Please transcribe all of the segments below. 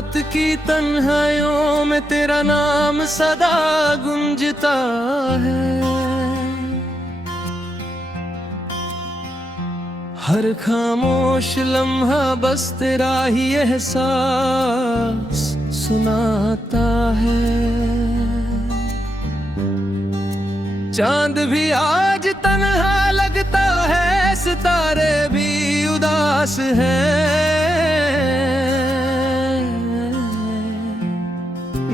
रात की तन्हाइयों में तेरा नाम सदा गूंजता है। हर खामोश लम्हा बस तेरा ही एहसास सुनाता है। चांद भी आज तन्हा लगता है, सितारे भी उदास हैं।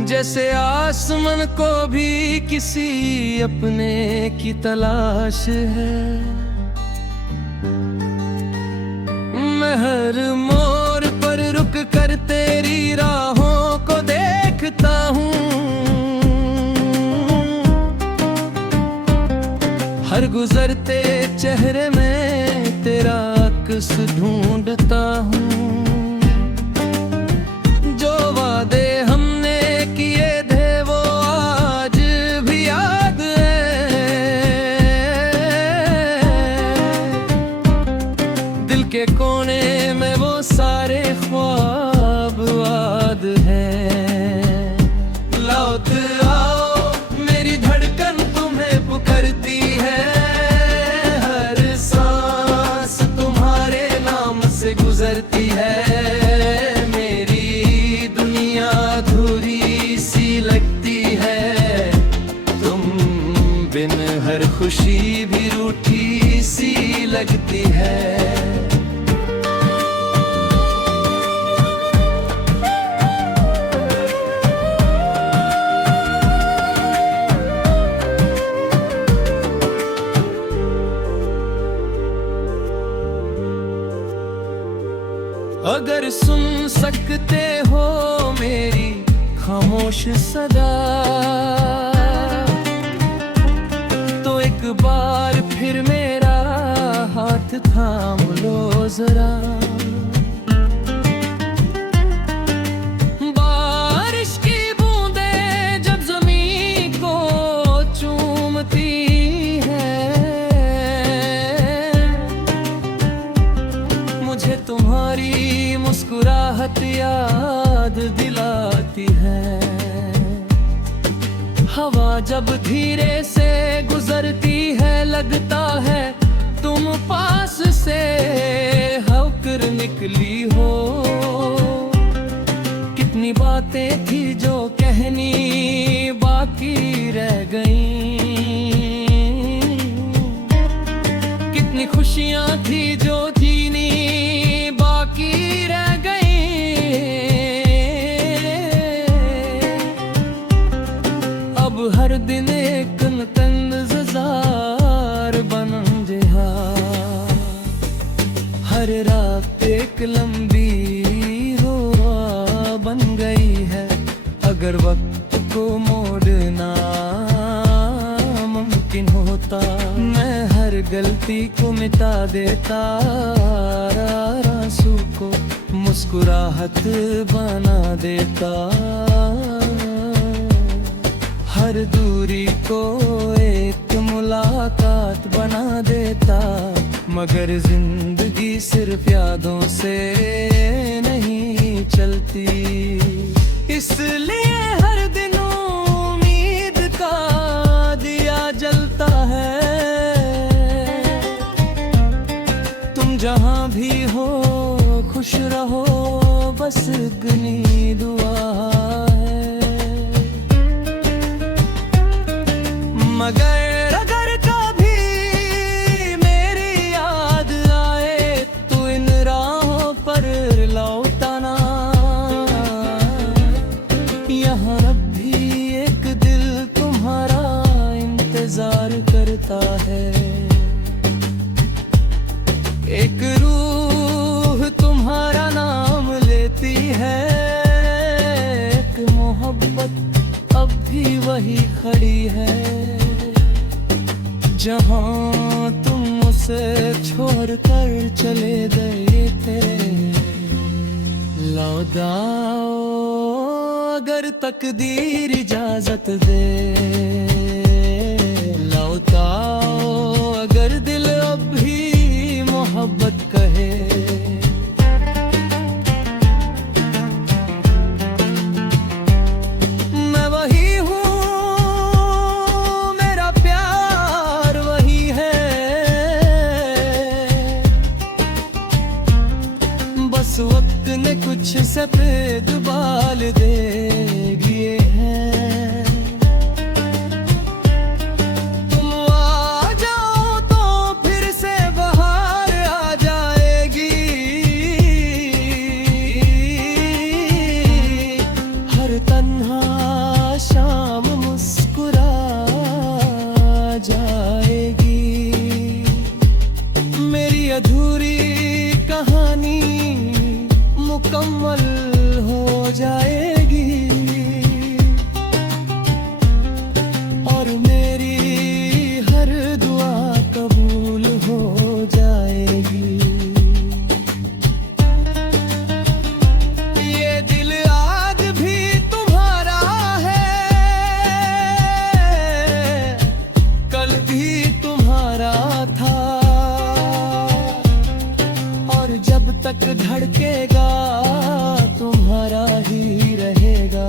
जैसे आसमान को भी किसी अपने की तलाश है। मैं हर मोड़ पर रुक कर तेरी राहों को देखता हूँ। हर गुजरते चेहरे में तेरा अक्स ढूंढता हूँ। जो वादे हमने किए थे वो आज भी याद है। दिल के कोने में वो सारे ख्वाब याद हैं। लौट आओ मेरी धड़कन तुम्हें पुकारती है। हर सांस तुम्हारे नाम से गुजरती है। मेरी दुनिया अधूरी सी लगती है। तुम बिन हर खुशी भी रूठी सी लगती है। अगर सुन सकते हो मेरी खामोश सदा, तो एक बार फिर मेरा हाथ थाम लो जरा। बारिश की बूंदें जब ज़मीन को चूमती मुझे तुम्हारी मुस्कुराहट याद दिलाती है। हवा जब धीरे से गुजरती है लगता है तुम पास से होकर निकली हो। कितनी बातें थी जो कहनी बाकी रह गईं। कितनी खुशियां थी जो जीनी बाकी रह गई। अब हर दिन एक इंतजार बन जिहा। हर रात एक लंबी रोआ बन गई है। अगर वक्त को मोड़ना मुमकिन होता, मैं हर गलती को मिटा देता। आंसू को मुस्कुराहट बना देता। हर दूरी को एक मुलाकात बना देता। मगर जिंदगी सिर्फ यादों से नहीं चलती। इसलिए हर दिन उम्मीद का दिया जलता है। तुम जहां भी हो खुश रहो बस इतनी दुआ है। मगर अगर कभी मेरी याद आए तो इन राहों पर लौटाना। यहाँ अब भी एक दिल तुम्हारा इंतजार करता है। एक रूह तुम्हारा नाम लेती है। एक मोहब्बत अब भी वही खड़ी है। जहां तुम उसे छोड़ कर चले गए थे। लौट आओ अगर तकदीर इजाजत दे। लौट आओ अगर दिल अब भी मोहब्बत कहे। बस वक्त ने कुछ सफेद बाल दे दिए हैं। तुम आ जाओ तो फिर से बहार आ जाएगी, हर तन्हा शाम मुस्कुरा जाएगी। मेरी अधूरी कहानी मुकम्मल हो जाएगी और मेरी हर दुआ कबूल हो जाएगी। ये दिल आज भी तुम्हारा है, कल भी तुम्हारा था, और जब तक धड़केगा तुम्हारा ही रहेगा।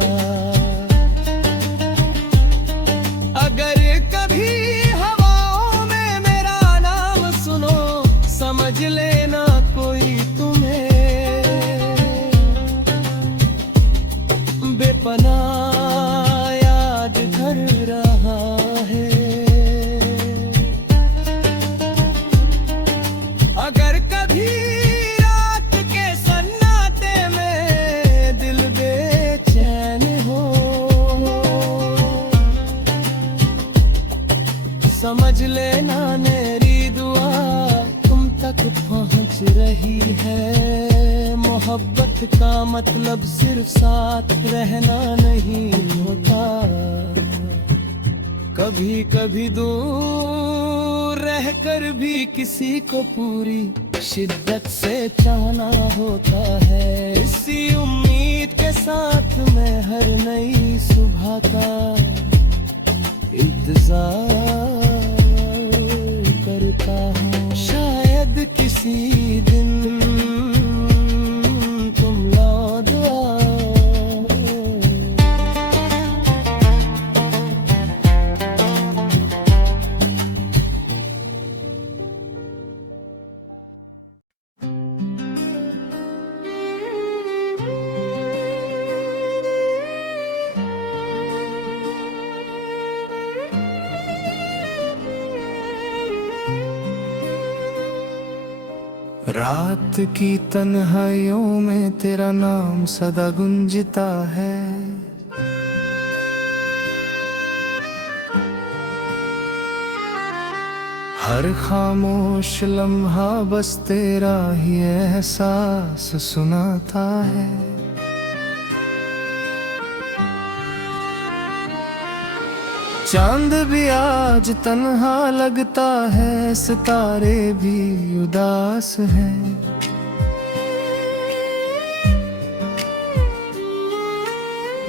अगर कभी हवाओं में मेरा नाम सुनो, समझ लेना कोई तुम्हें बेपनाह याद कर रहा है। अगर कभी समझ लेना मेरी दुआ तुम तक पहुंच रही है। मोहब्बत का मतलब सिर्फ साथ रहना नहीं होता, कभी कभी दूर रहकर भी किसी को पूरी शिद्दत से चाहना होता है। इसी उम्मीद के साथ मैं हर नई सुबह का इंतजार करता हूँ। शायद किसी दिन तुम लौट आओ। रात की तन्हाइयों में तेरा नाम सदा गुंजता है। हर खामोश लम्हा बस तेरा ही एहसास सुनाता है। चांद भी आज तन्हा लगता है, सितारे भी उदास हैं।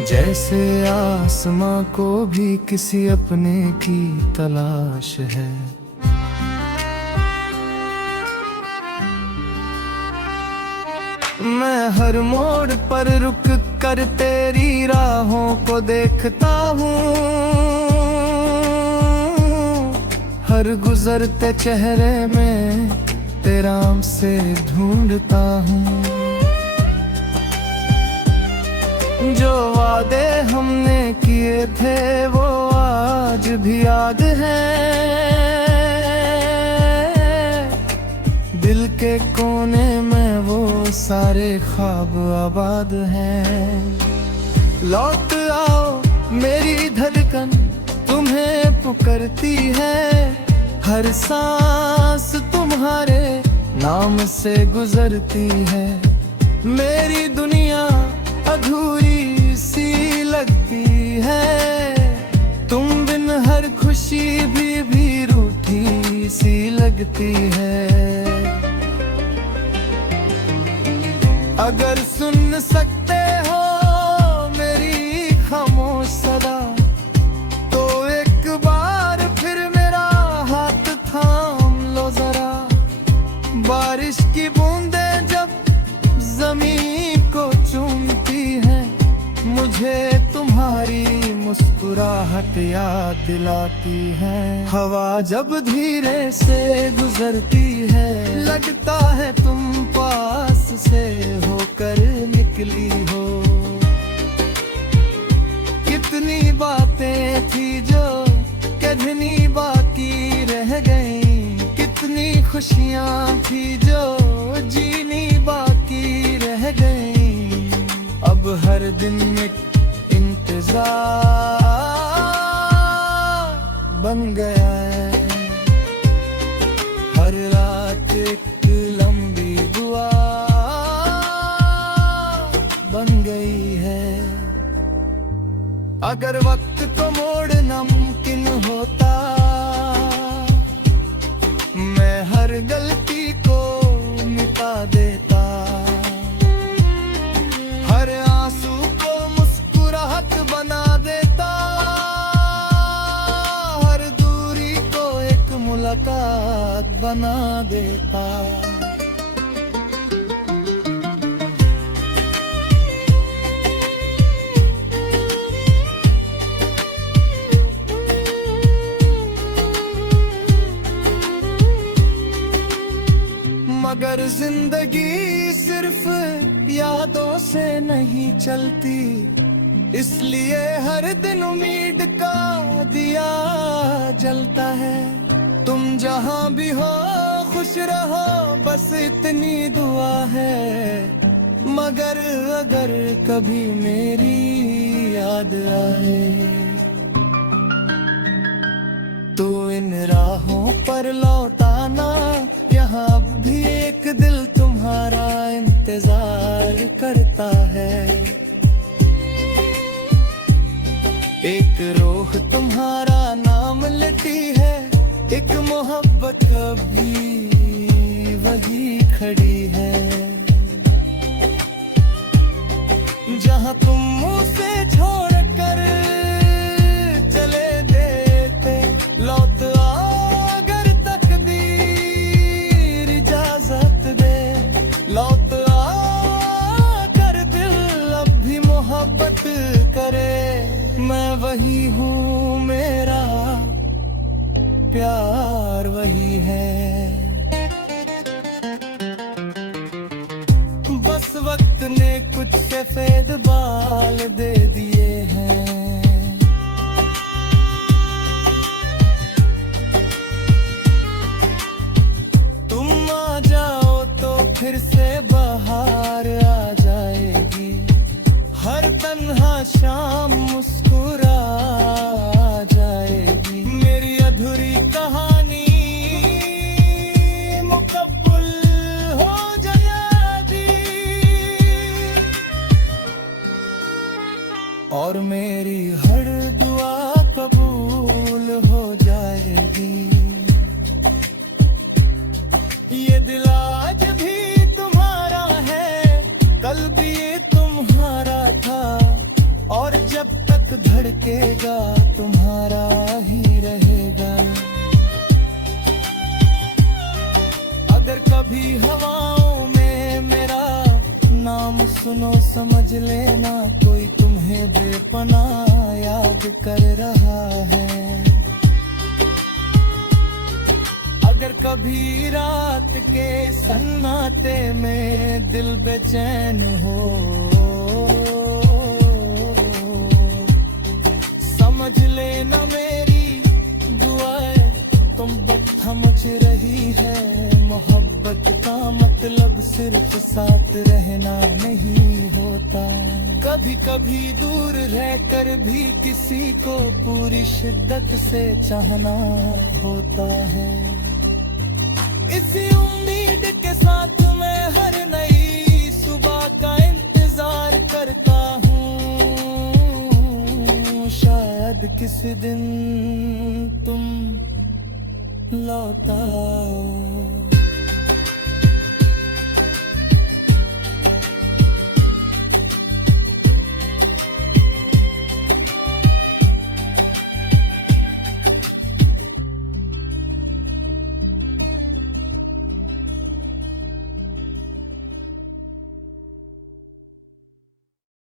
जैसे आसमां को भी किसी अपने की तलाश है। मैं हर मोड़ पर रुक कर तेरी राहों को देखता हूँ, हर गुजरते चेहरे में तेरा से ढूंढता हूँ। जो वादे हमने किए थे वो आज भी याद है। दिल के कोने में वो सारे ख्वाब आबाद हैं। लौट आओ मेरी धड़कन तुम्हें पुकारती है। हर सांस तुम्हारे नाम से गुजरती है। मेरी दुनिया अधूरी सी लगती है। तुम बिन हर खुशी भी रूठी सी लगती है। अगर सुन सकते हो मेरी खामोश सदा, तो एक बार फिर मेरा हाथ थाम लो जरा। बारिश की बूंदें जब जमीन को चूमती हैं, मुझे तुम्हारी मुस्कुराहट याद दिलाती है। हवा जब धीरे से गुजरती है, लगता है तुम पास से निकली हो। कितनी बातें थी जो कहनी बाकी रह गई, कितनी खुशियाँ थी जो जीनी बाकी रह गई। अब हर दिन एक इंतजार बन गया है, हर रात एक लंबी दुआ बन गई है। अगर वक्त को मोड़ना मुमकिन होता, मैं हर गलती को मिटा देता, हर आंसू को मुस्कुराहट बना देता, हर दूरी को एक मुलाकात बना देता। मगर जिंदगी सिर्फ यादों से नहीं चलती, इसलिए हर दिन उम्मीद का दिया जलता है। तुम जहां भी हो खुश रहो, बस इतनी दुआ है। मगर अगर कभी मेरी याद आए तो इन राहों पर लौटाना, यहाँ अब भी एक दिल तुम्हारा इंतजार करता है। एक रूह तुम्हारा नाम लेती है, एक मोहब्बत अभी वही खड़ी है। जहाँ तुम मुझसे छोड़ कर चले देते, लौट अगर तकदीर इजाजत दे, लौट कर दिल अब भी मोहब्बत करे। मैं वही हूँ, मेरा प्यार वही है। बस वक्त ने कुछ सफेद बाल दे दिए हैं, तुम आ जाओ तो फिर से बाहर आ जाएगी। हर तन्हा शाम मुस्कुरा जाएगी। मेरी अधूरी कहानी मुकम्मल हो जाएगी, और मेरी हर दुआ कबूल हो जाएगी। ये दिल आज भी तुम्हारा है, कल भी ये तुम्हारा था, और जब तक धड़केगा तुम्हारा ही रहेगा। अगर कभी हवाओं में मेरा नाम सुनो, समझ लेना कोई तुम्हें बेपनाह याद कर रहा है। अगर कभी रात के सन्नाटे में दिल बेचैन हो, समझ लेना मेरी दुआएं तुम पर थमच रही है। मोहब्बत का मतलब सिर्फ साथ रहना नहीं होता, कभी कभी दूर रहकर भी किसी को पूरी शिद्दत से चाहना होता है। इसी उम्मीद के साथ मैं हर नई सुबह का इंतजार करता हूँ, शायद किसी दिन तुम लौट आओ।